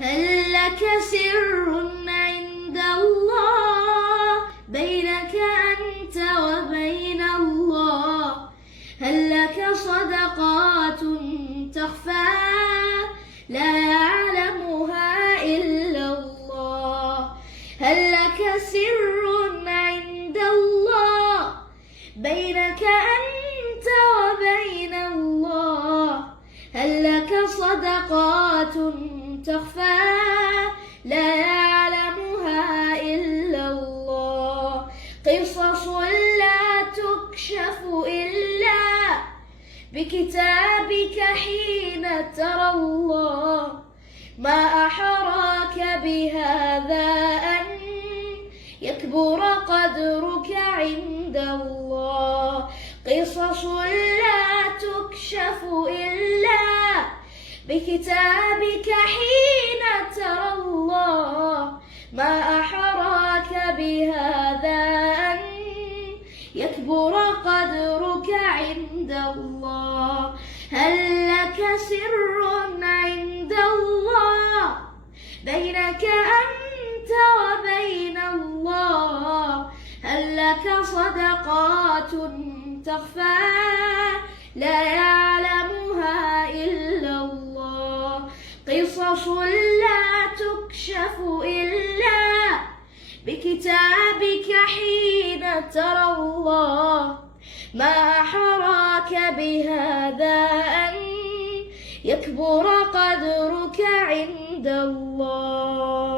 هل لك سر عند الله بينك أنت وبين الله؟ هل لك صدقات تخفى لا يعلمها إلا الله؟ هل لك سر عند الله بينك أنت وبين الله؟ هل لك صدقات تخفى لا يعلمها إلا الله؟ قصص لا تكشف إلا بكتابك حين ترى الله. ما أحراك بهذا أن يكبر قدرك عند الله. قصص لا تكشف إلا بكتابك حين ترى الله. ما أحراك بهذا أن يكبر قدرك عند الله. هل لك سر عند الله بينك أنت وبين الله؟ هل لك صدقات تخفى لا يعلمها إلا الله؟ قصص لا تكشف إلا بكتابك حين ترى الله. ما أحراك بهذا أن يكبر قدرك عند الله.